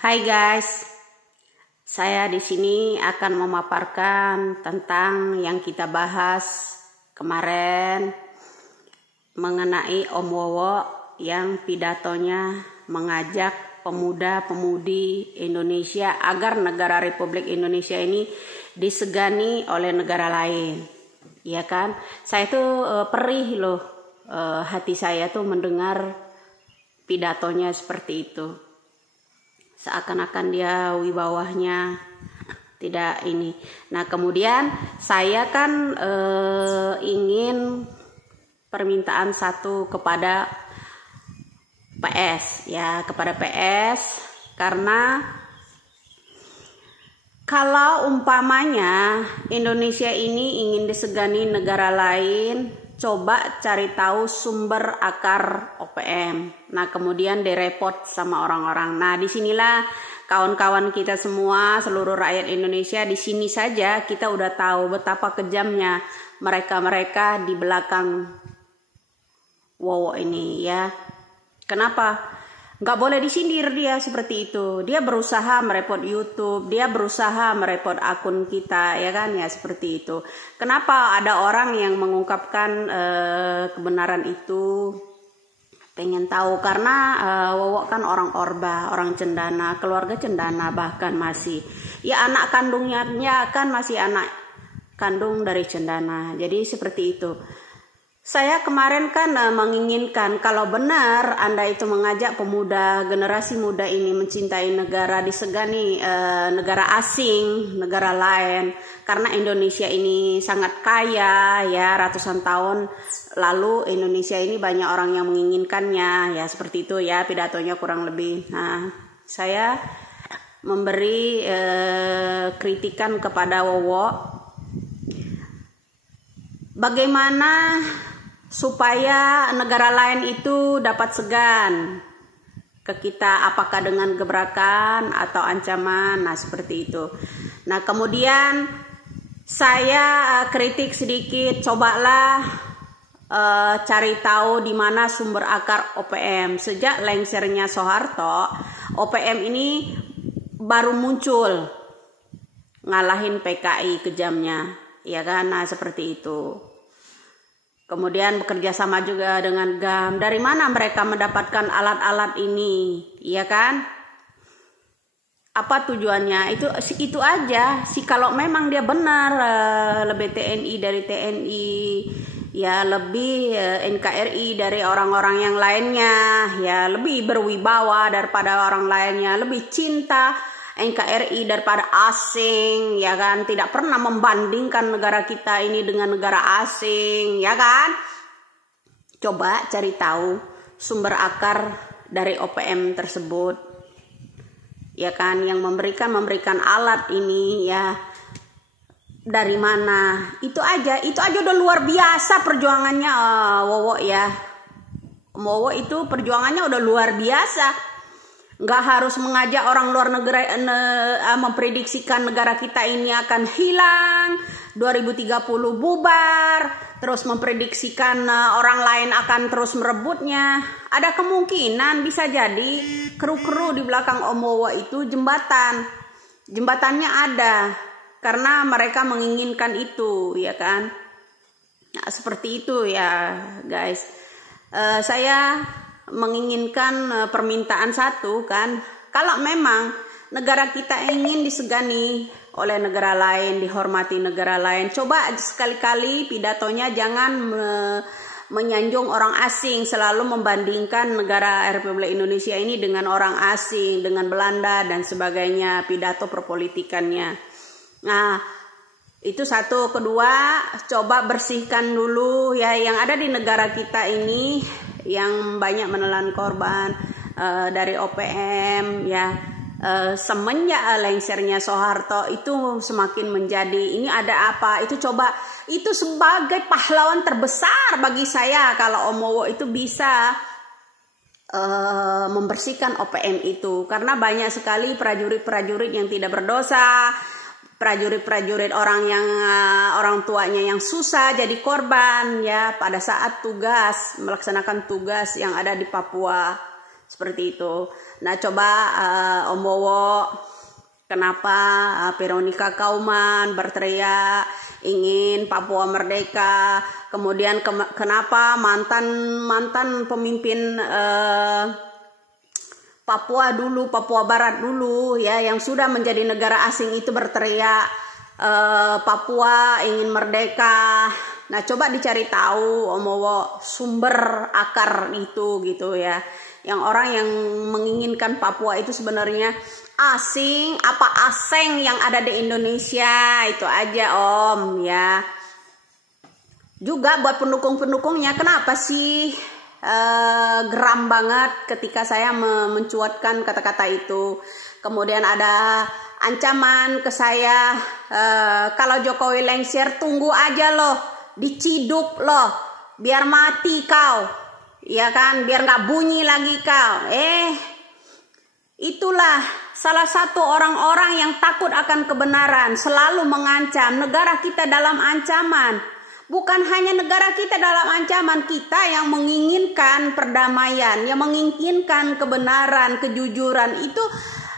Hai guys, saya di sini akan memaparkan tentang yang kita bahas kemarin mengenai Om Wowo yang pidatonya mengajak pemuda-pemudi Indonesia agar negara Republik Indonesia ini disegani oleh negara lain. Ya kan? Saya tuh perih loh, hati saya tuh mendengar pidatonya seperti itu. Seakan-akan dia wibawahnya tidak ini. Nah kemudian saya kan ingin permintaan satu kepada PS ya, kepada PS, karena kalau umpamanya Indonesia ini ingin disegani negara lain, coba cari tahu sumber akar OPM. Nah, kemudian direport sama orang-orang. Nah, disinilah kawan-kawan kita semua, seluruh rakyat Indonesia, di sini saja kita udah tahu betapa kejamnya mereka-mereka di belakang Wowo ini ya. Kenapa? Nggak boleh disindir dia seperti itu. Dia berusaha merepot YouTube, dia berusaha merepot akun kita, ya kan ya, seperti itu. Kenapa ada orang yang mengungkapkan kebenaran itu? Pengen tahu karena Wowo kan orang Orba, orang Cendana, keluarga Cendana, bahkan masih ya anak kandungnya kan masih anak kandung dari Cendana. Jadi seperti itu. Saya kemarin kan menginginkan kalau benar Anda itu mengajak pemuda, generasi muda ini mencintai negara, disegani negara asing, negara lain, karena Indonesia ini sangat kaya ya, ratusan tahun lalu Indonesia ini banyak orang yang menginginkannya ya, seperti itu ya pidatonya kurang lebih. Nah, saya memberi kritikan kepada Wowo, bagaimana supaya negara lain itu dapat segan ke kita, apakah dengan gebrakan atau ancaman, nah seperti itu. Nah kemudian saya kritik sedikit, cobalah cari tahu di mana sumber akar OPM. Sejak lengsernya Soeharto, OPM ini baru muncul ngalahin PKI kejamnya, ya kan? Nah seperti itu. Kemudian bekerja sama juga dengan GAM. Dari mana mereka mendapatkan alat-alat ini, ya kan? Apa tujuannya? Itu aja. Kalau memang dia benar lebih TNI dari TNI, ya lebih NKRI dari orang-orang yang lainnya, ya lebih berwibawa daripada orang lainnya, lebih cinta NKRI daripada asing, ya kan? Tidak pernah membandingkan negara kita ini dengan negara asing, ya kan? Coba cari tahu sumber akar dari OPM tersebut, ya kan? Yang memberikan alat ini ya dari mana? Itu aja udah luar biasa perjuangannya Wowo ya. Wowo itu perjuangannya udah luar biasa. Nggak harus mengajak orang luar negara memprediksikan negara kita ini akan hilang, 2030 bubar, terus memprediksikan orang lain akan terus merebutnya. Ada kemungkinan bisa jadi kru-kru di belakang Om Wowo itu jembatannya ada karena mereka menginginkan itu, ya kan? Nah seperti itu ya guys. Saya menginginkan permintaan satu kan, kalau memang negara kita ingin disegani oleh negara lain, dihormati negara lain, coba sekali-kali pidatonya jangan menyanjung orang asing, selalu membandingkan negara Republik Indonesia ini dengan orang asing, dengan Belanda dan sebagainya, pidato perpolitikannya. Nah itu satu. Kedua, coba bersihkan dulu ya yang ada di negara kita ini yang banyak menelan korban dari OPM ya. Semenjak lengsernya Soeharto itu semakin menjadi ini ada apa, itu coba, itu sebagai pahlawan terbesar bagi saya kalau Om Wowo itu bisa membersihkan OPM itu, karena banyak sekali prajurit-prajurit yang tidak berdosa, prajurit-prajurit orang tuanya yang susah jadi korban ya pada saat melaksanakan tugas yang ada di Papua. seperti itu. Nah coba Om Bowo, kenapa Veronica Kauman berteriak ingin Papua merdeka, kemudian kenapa mantan pemimpin Papua dulu, Papua Barat dulu ya, yang sudah menjadi negara asing itu berteriak Papua ingin merdeka. Nah coba dicari tahu Om Bowo sumber akar itu gitu ya. Yang orang yang menginginkan Papua itu sebenarnya asing apa asing yang ada di Indonesia, itu aja Om ya. Juga buat pendukung-pendukungnya, kenapa sih geram banget ketika saya mencuatkan kata-kata itu. Kemudian ada ancaman ke saya, kalau Jokowi lengser tunggu aja loh, diciduk loh, biar mati kau, ya kan, biar nggak bunyi lagi kau. Itulah salah satu orang-orang yang takut akan kebenaran, selalu mengancam negara kita dalam ancaman. Bukan hanya negara kita dalam ancaman, kita yang menginginkan perdamaian, yang menginginkan kebenaran, kejujuran, itu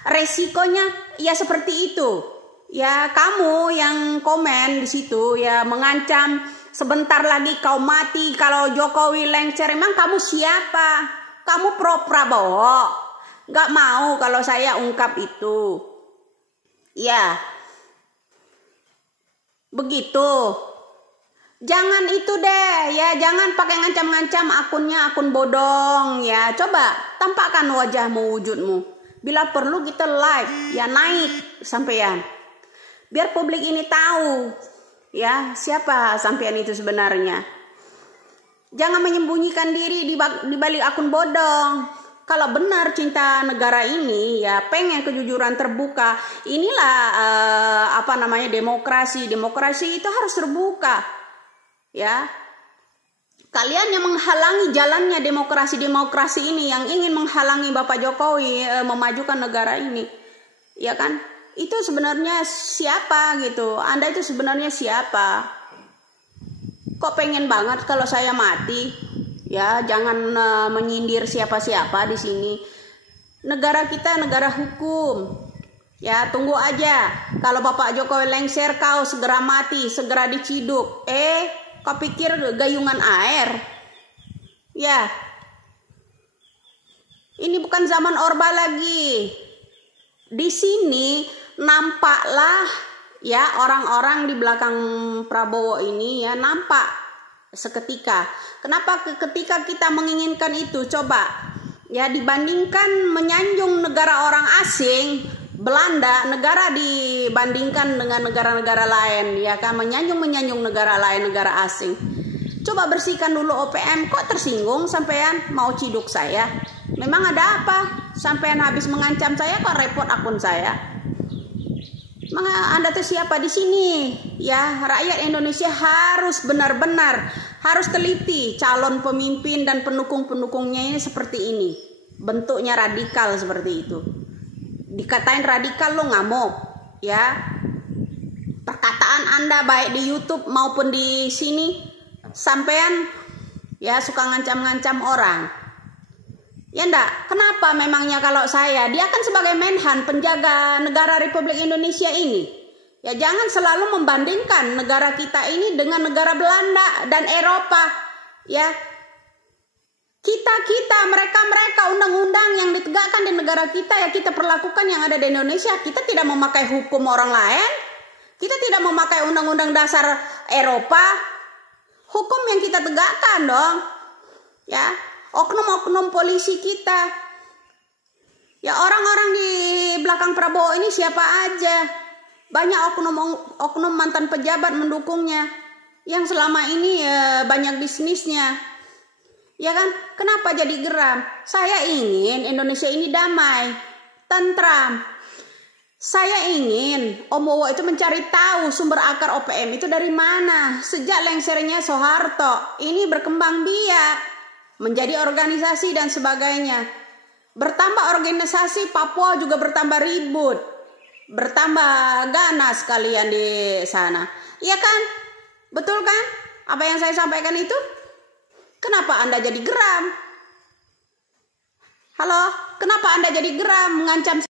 resikonya ya seperti itu. Ya kamu yang komen di situ ya mengancam sebentar lagi kau mati kalau Jokowi lengser. Emang kamu siapa? Kamu pro Prabowo? Gak mau kalau saya ungkap itu. Ya begitu. Jangan itu deh ya, jangan pakai ngancam-ngancam akunnya, akun bodong ya. Coba tampakkan wajahmu, wujudmu. Bila perlu kita live ya, naik sampean. Biar publik ini tahu ya siapa sampean itu sebenarnya. Jangan menyembunyikan diri di balik akun bodong. Kalau benar cinta negara ini ya, pengen kejujuran terbuka, inilah demokrasi. Demokrasi itu harus terbuka. Ya, kalian yang menghalangi jalannya demokrasi ini, yang ingin menghalangi Bapak Jokowi memajukan negara ini, ya kan? Itu sebenarnya siapa gitu? Anda itu sebenarnya siapa? Kok pengen banget kalau saya mati? Ya, jangan menyindir siapa-siapa di sini. Negara kita negara hukum. Ya, tunggu aja. Kalau Bapak Jokowi lengser, kau segera mati, segera diciduk. Kau pikir gayungan air? Ya, ini bukan zaman Orba lagi. Di sini nampaklah ya orang-orang di belakang Prabowo ini ya, nampak seketika. Kenapa ketika kita menginginkan itu? Coba ya dibandingkan menyanjung negara orang asing, Belanda negara dibandingkan dengan negara-negara lain ya kan, menyanjung negara lain, negara asing. Coba bersihkan dulu OPM. Kok tersinggung sampean mau ciduk saya? Memang ada apa? Sampean habis mengancam saya kok repot akun saya. Anda tuh siapa di sini? Ya, rakyat Indonesia harus benar-benar harus teliti calon pemimpin dan pendukung-pendukungnya ini seperti ini. Bentuknya radikal seperti itu. Dikatain radikal lo ngamuk ya. Perkataan Anda baik di YouTube maupun di sini, sampean ya suka ngancam-ngancam orang. Ya enggak, kenapa memangnya kalau dia kan sebagai Menhan, penjaga negara Republik Indonesia ini. Ya jangan selalu membandingkan negara kita ini dengan negara Belanda dan Eropa. Ya, kita mereka undang-undang yang ditegakkan di negara kita ya kita perlakukan yang ada di Indonesia. Kita tidak memakai hukum orang lain, kita tidak memakai undang-undang dasar Eropa. Hukum yang kita tegakkan dong ya. Oknum-oknum polisi kita ya, orang-orang di belakang Prabowo ini siapa aja. Banyak oknum mantan pejabat mendukungnya yang selama ini banyak bisnisnya. Ya kan? Kenapa jadi geram? Saya ingin Indonesia ini damai, tentram. Saya ingin Om Bowo itu mencari tahu sumber akar OPM itu dari mana. Sejak lengsernya Soeharto, ini berkembang biak menjadi organisasi dan sebagainya. Bertambah organisasi, Papua juga bertambah ribut, bertambah ganas kalian di sana. Iya kan? Betul kan? Apa yang saya sampaikan itu? Kenapa Anda jadi geram? Halo, kenapa Anda jadi geram mengancam